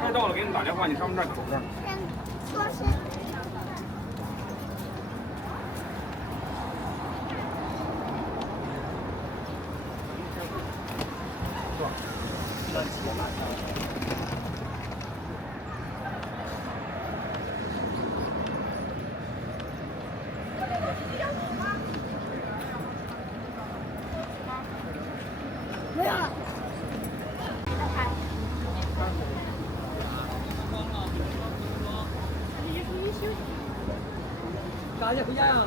快到了，给你打电话，你上不上走这儿？没有了。大家回家呀？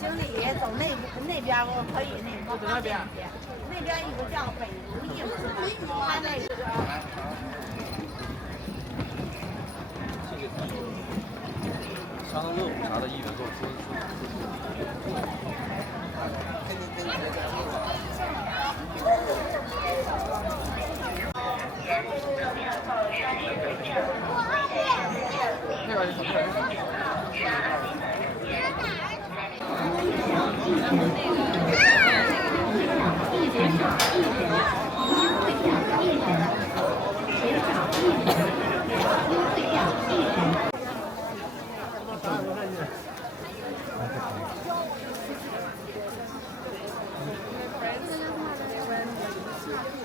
行李走那边，我可以那边。那边一个叫北如意，他那个。上个热啥的，1元多。那边就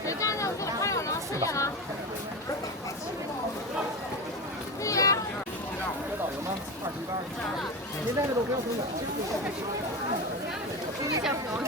谁站着给拍了呢？视野呢？视野。导游吗？2没带的都不要收的。你想高兴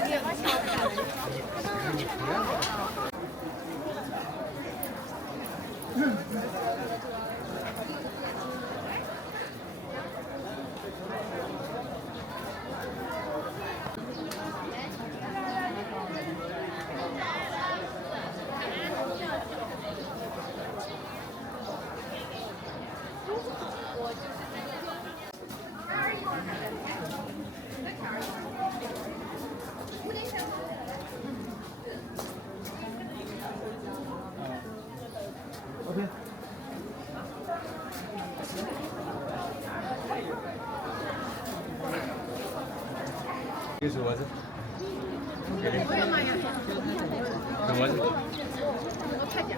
？OK。这是我这。不用买呀。等我这。我看见。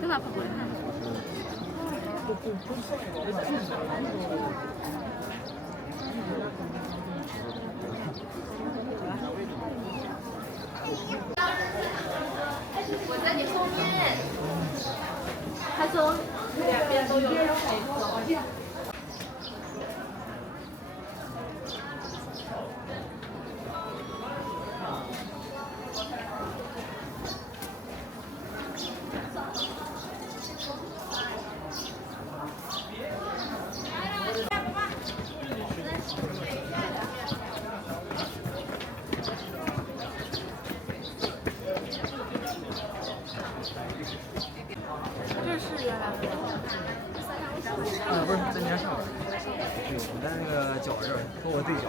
真的不会。我在你后面。他说两边都有人陪走。不是，在你家上边。我在那个脚这儿，和我对角。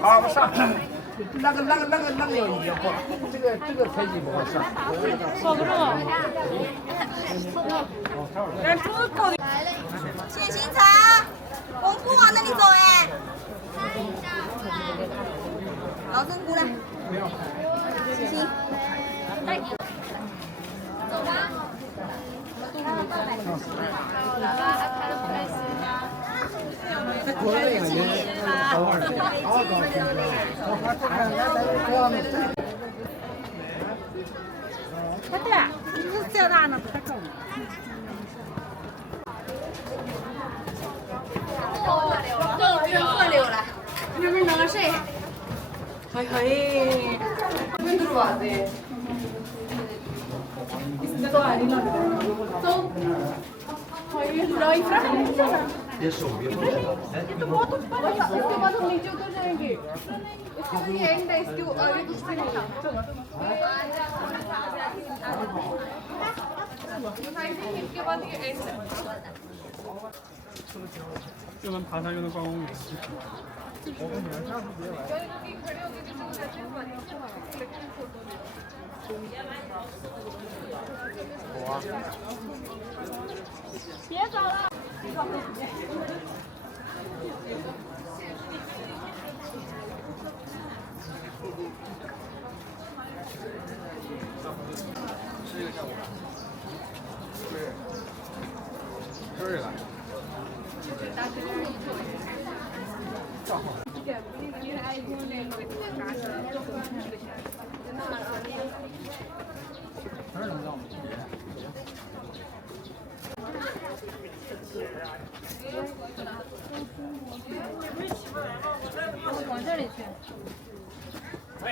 好，上。那个要已经过了，这个开机不好上。谢新茶，红姑往那里走哎。老郑姑来。行。走吧。这大呢，太高了。喝溜了。你们那个谁？嘿嘿。走。Rồi fra det så vi på. Det var de lite ut och sen. Det ska vi en dag stå och det ska vi ta. 이게 vad det är. 就能爬山又能逛公园。别走了。是这个效果吧？对，就是了。往这里去。哎。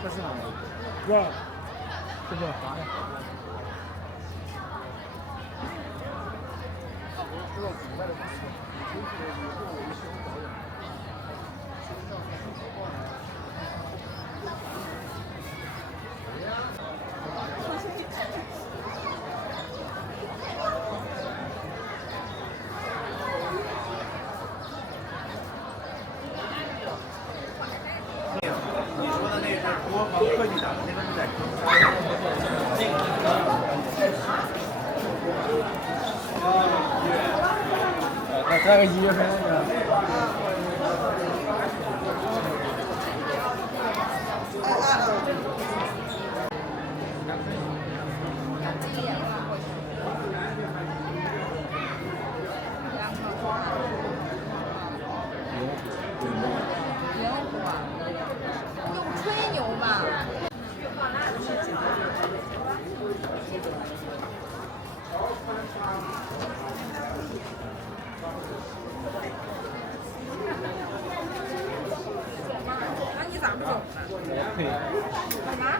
这是哪里？这这叫啥呀？这个古代的科技的那个是在。那这个1月份那个。用吹牛嘛。可以。干嘛？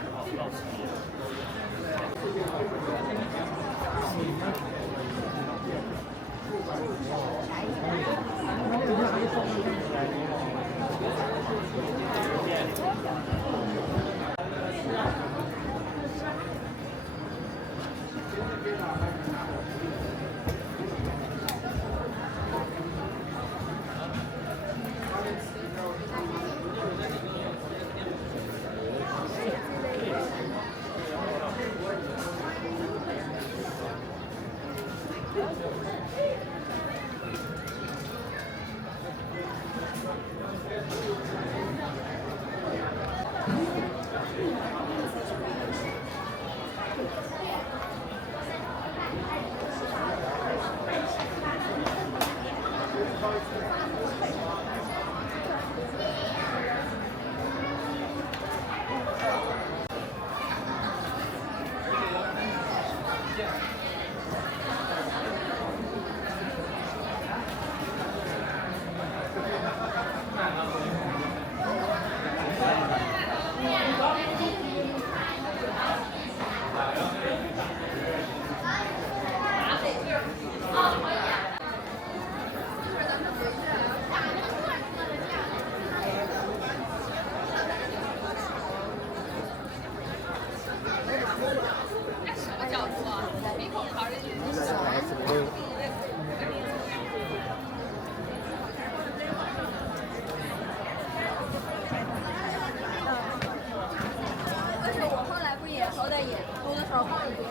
而且我后来不也好歹也多多少少放一点。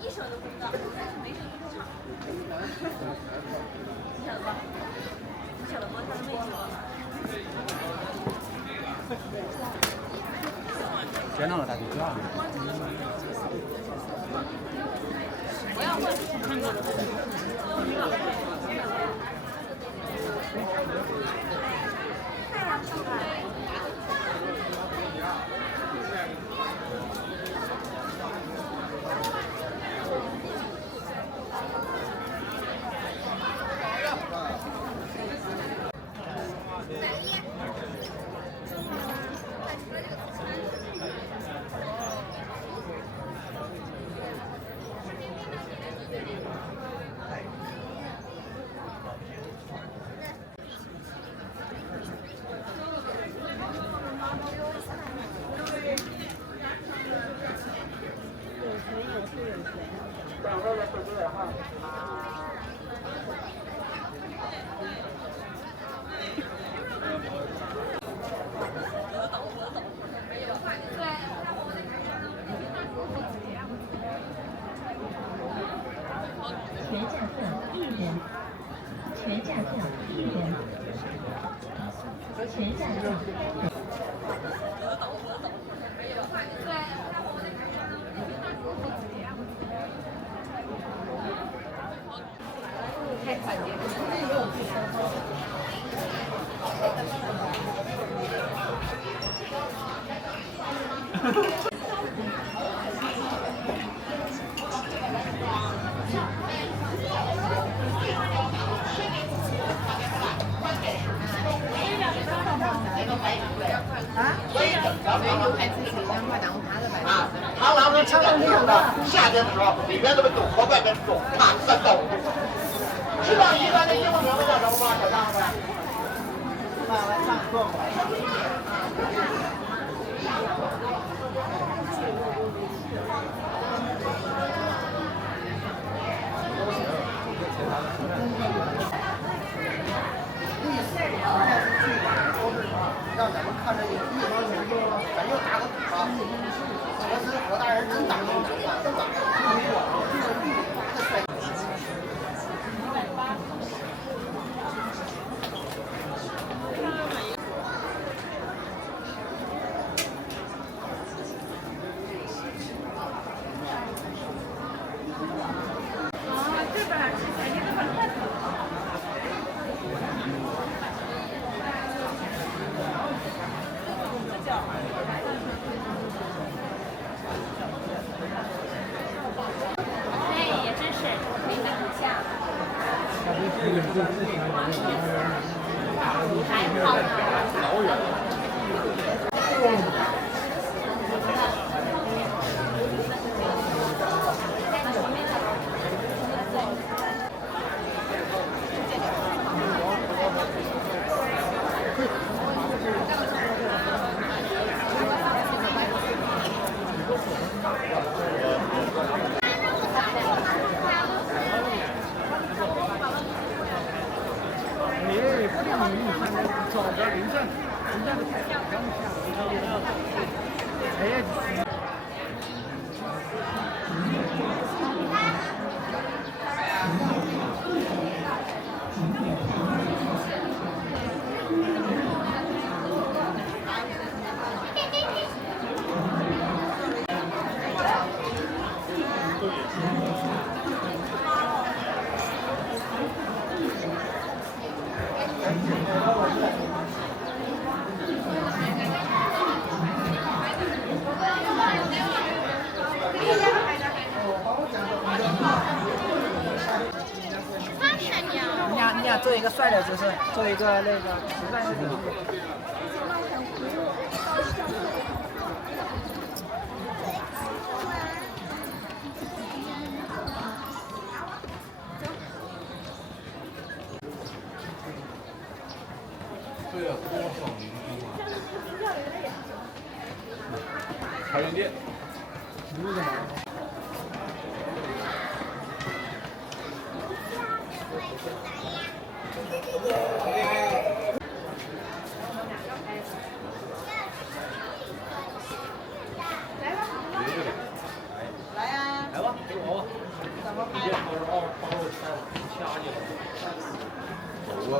一首都不知道，没什么出场。你晓得吧？你晓得吗？他的妹子。别闹了，大弟，不要了。我要问。全价票1人，全价票。太快点。螳螂能吃点这样的，夏天的时候里面这么冻和外面冻，那个冻。知道宜兰的英文名字叫什么吗？小张子？让咱们看着有地方人多，咱就打个比方，何大人真打成这样，真打成这样。你俩做一个帅的姿势，做一个那个实在的姿势。对啊，多少明星啊！茶叶店。来呀！来吧，给我吧。怎么拍？别把我掐进来。走啊！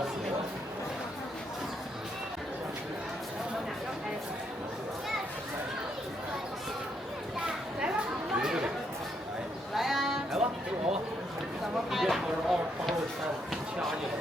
来呀！来吧，给我吧。怎么拍？别把我掐进来。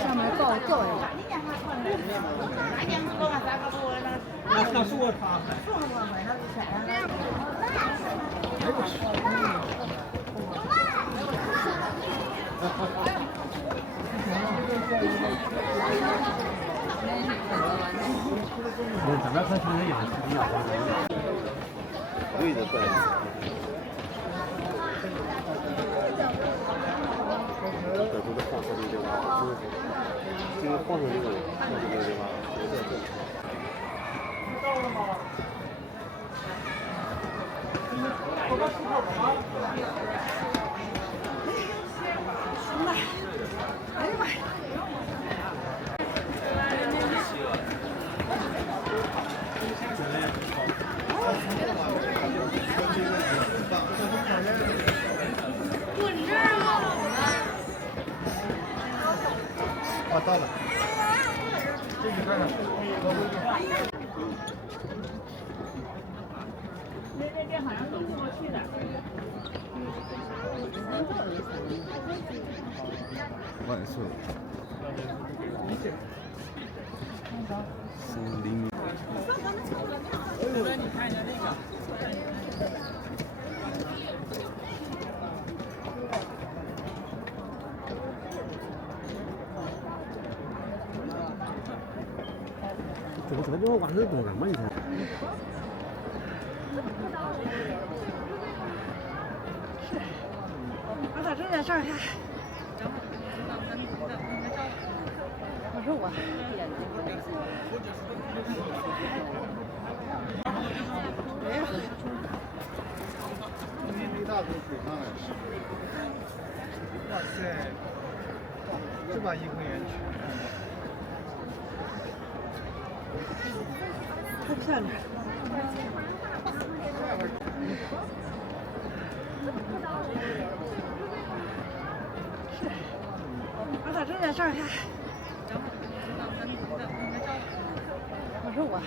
上面够够呀！那是我他。咱们看现在也是一样。对的，对。在这个黄色的地方，这个黄色的地方，黄色的地方，到了吗？哎呀妈呀！哦，到了。这是看看。那边好像走不过去的。万岁。森林。这个就玩这个干嘛？你看。我咋这点事儿还？我说我。一大堆水上来吃。哇塞，这把1块钱去。太漂亮。我咋这点事儿还？我说我。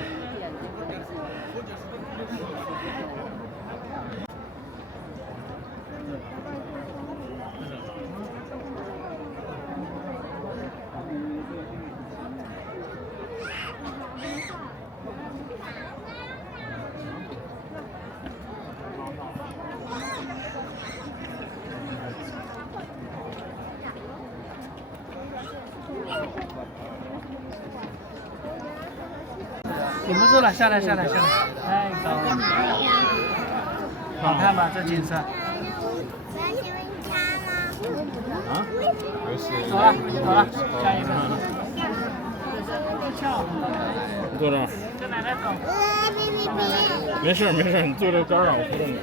忍不住了，下来，太高了，好看吧？这景色。啊？没事。走了，下一个。你坐这儿。跟奶奶走。没事，你坐这杆上，我扶着你。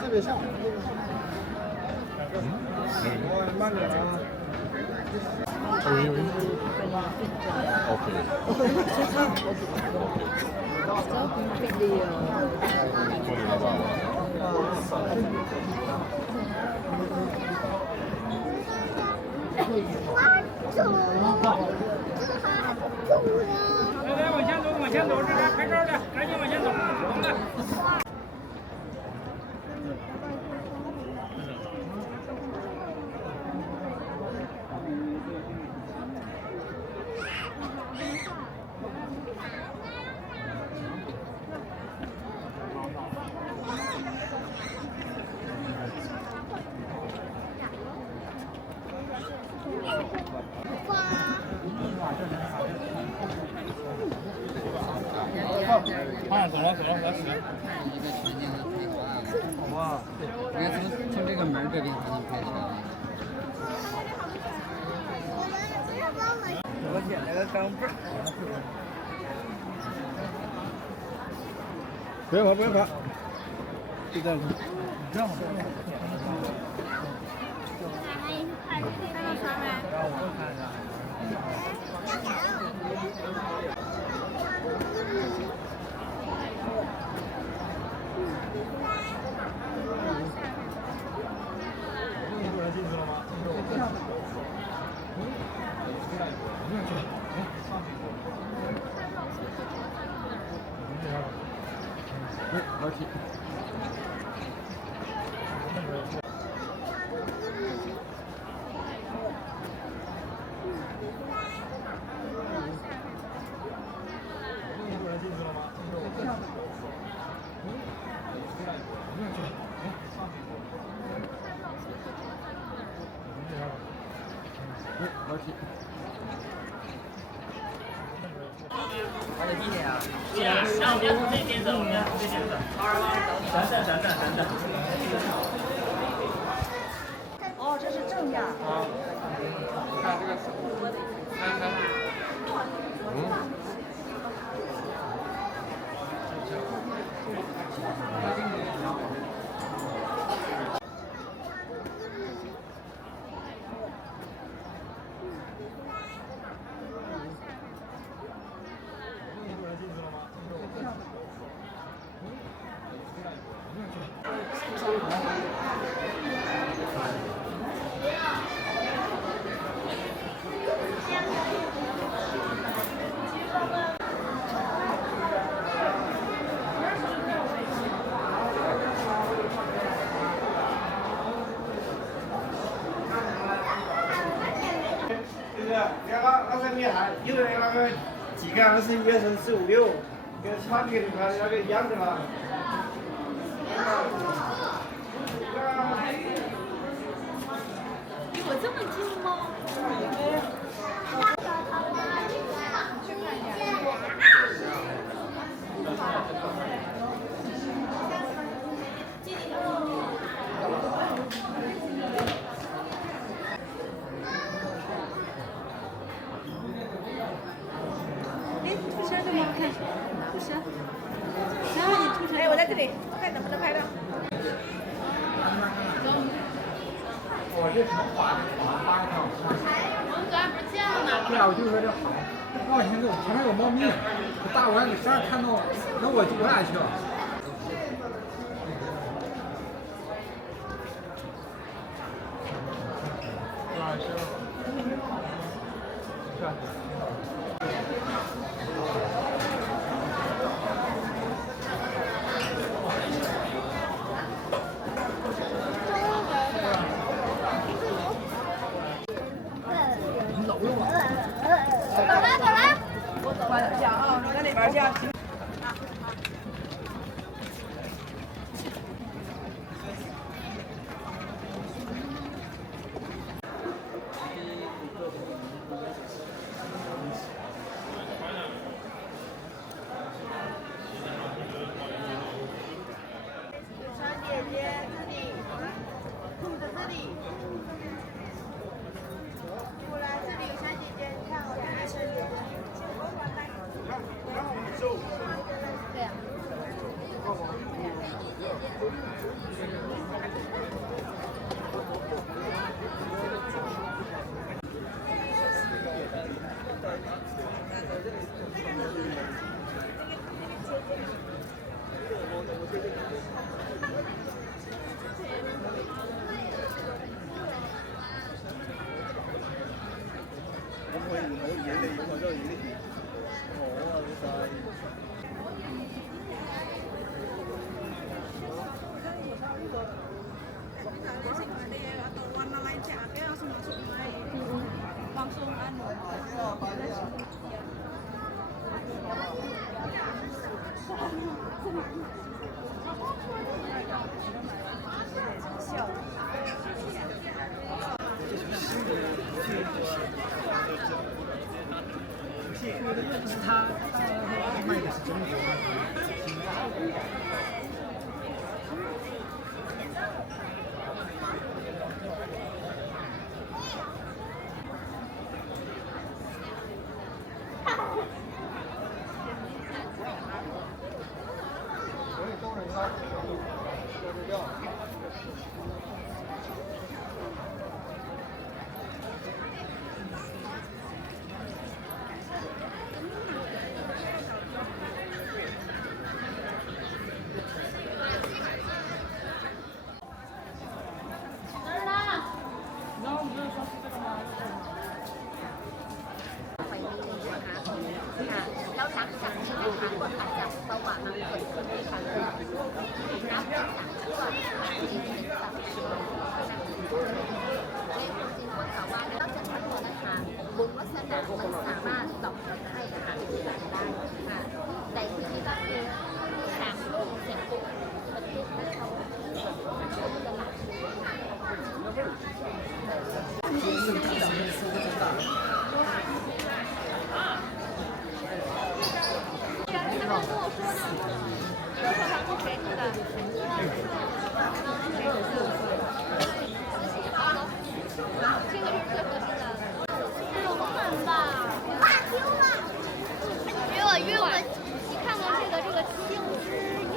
这边上。慢点啊。来，往前走，这边拍照的，赶紧往前走，懂了。走了，来吃。哇，应该从这个门这里才能拍出来。我捡了个钢镚儿。不要跑，就这样子。这样吗？哦，这是正价。看这个手，那个厉害，因为那个几个那是原生15、16，跟差别的话那个一样的嘛。离我这么近吗？哎，兔身对吗？看，兔身。然后你兔身，哎，我在这里，看能不能拍到。我这成滑一趟。我们昨天不是见了吗？对啊，我就说这好。那我寻思我前面有猫咪，大我让你谁看到，那我俩去了。是吧？关一下啊，在里边去。小姐姐，这里，兔子这里，过来这里，小姐姐，你看我这里是。对呀。他卖的是中国的。บุญวัฒนามันสามารถส่งผลให้อาหารที่ไหลได้ค่ะแต่ที่นี่ก็คือแข็งลูกเสร็จปุ๊บมันทุกข์ให้เขาจะหลับ 因为我一看到这个青汁柚。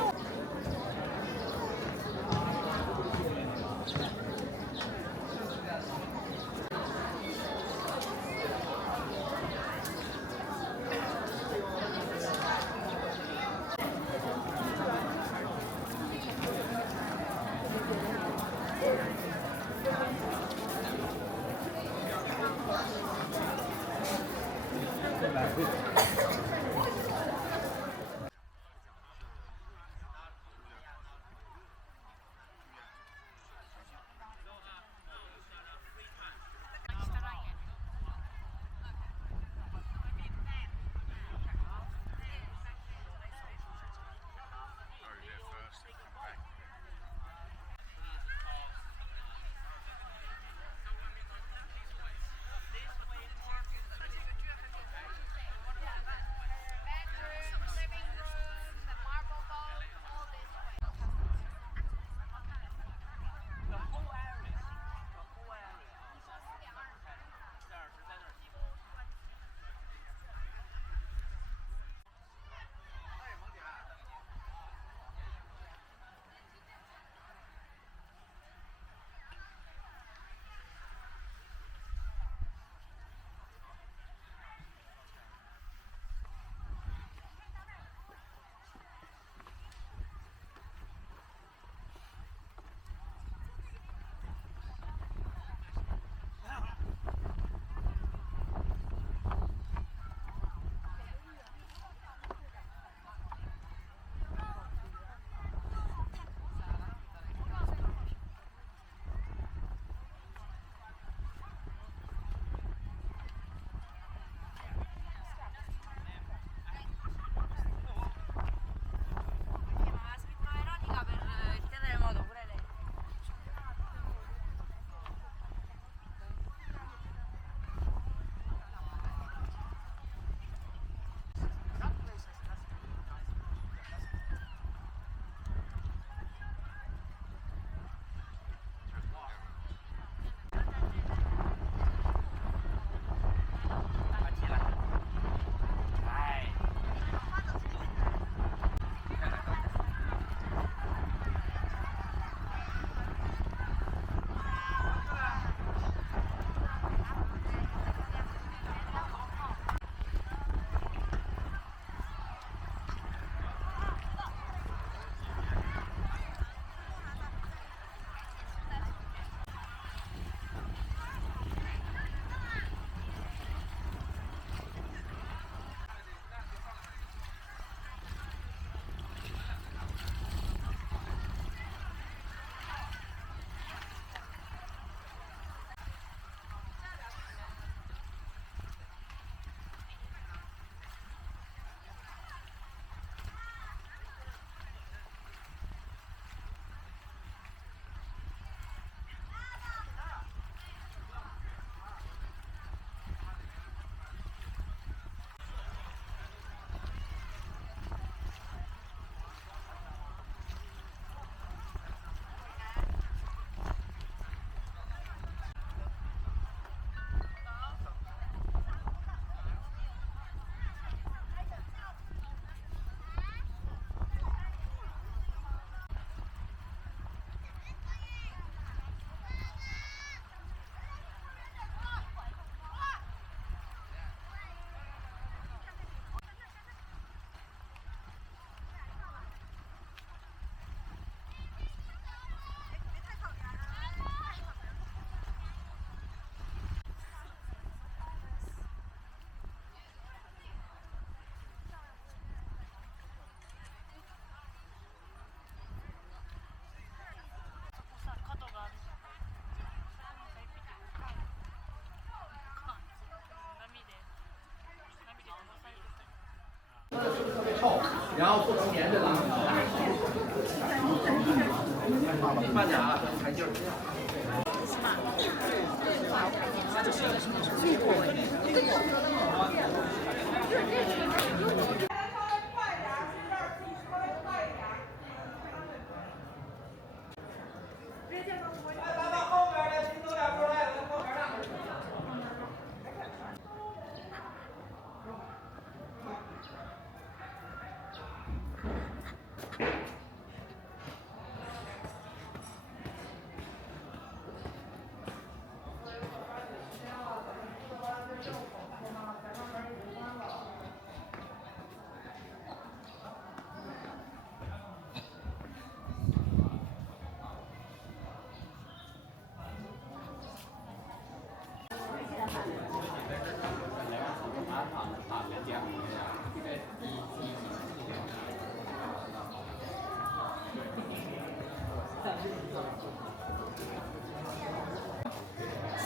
然后不能连着拉。慢点啊，抬劲儿。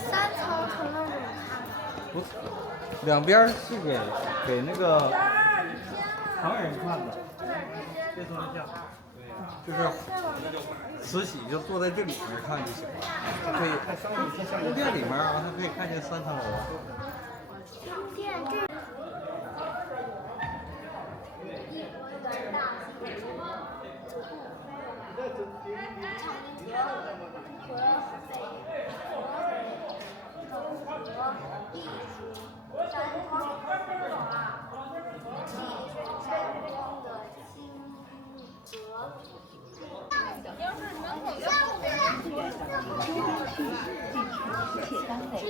三层成了乳汤。不是，两边是给那个旁人看的。别说那像，就是慈禧就坐在这里面看就行了，可以宫殿里面啊，他可以看见3层楼。宫殿这。之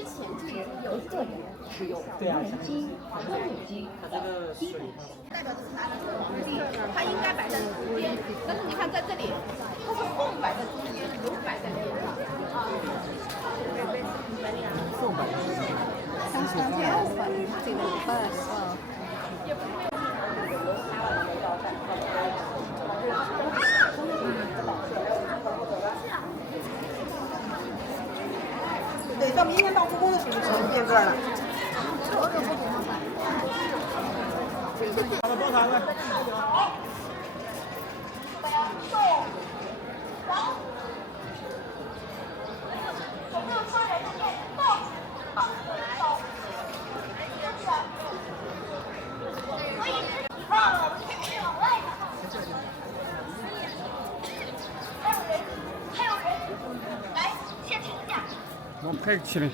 前有个人使用无人机、抽油机的基本代表的是它的质地，它应该摆在中间，但是你看在这里，它是凤摆在中间，油摆在边上。凤摆在中间。像这样子，这个拌对，到明天到故宫的时候就变个了。他们多长了？我们开始起来。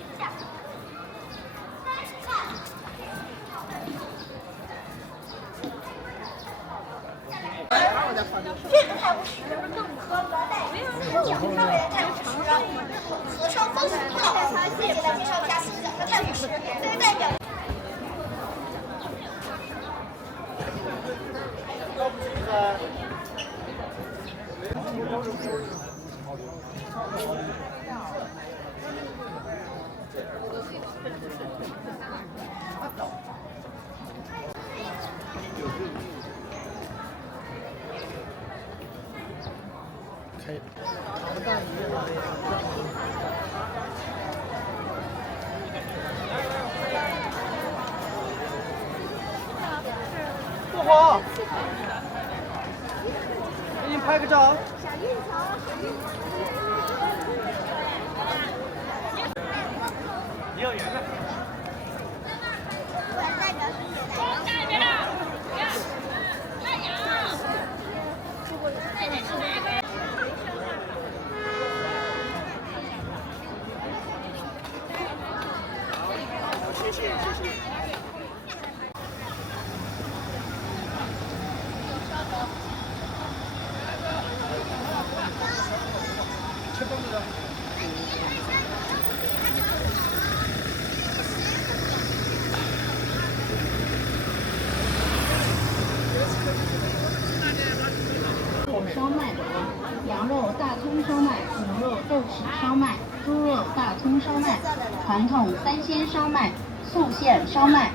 这个太不实，更合格代表。稍微太不实，和双方不好。给大家介绍一下四个角色太不实，这个代表。不慌，给你拍个照。离我远点。谢谢。烧麦、羊肉大葱烧麦、牛肉豆豉烧麦、猪肉大葱烧麦、传统3鲜烧麦、素馅烧麦、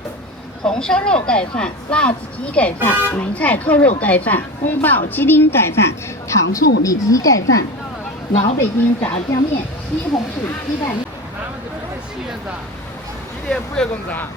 红烧肉盖饭、辣子鸡盖饭、梅菜扣肉盖饭、宫爆鸡丁盖饭、糖醋里脊盖饭、老北京炸酱面、西红柿鸡蛋面。咱们这边西边炸，几点不要更炸？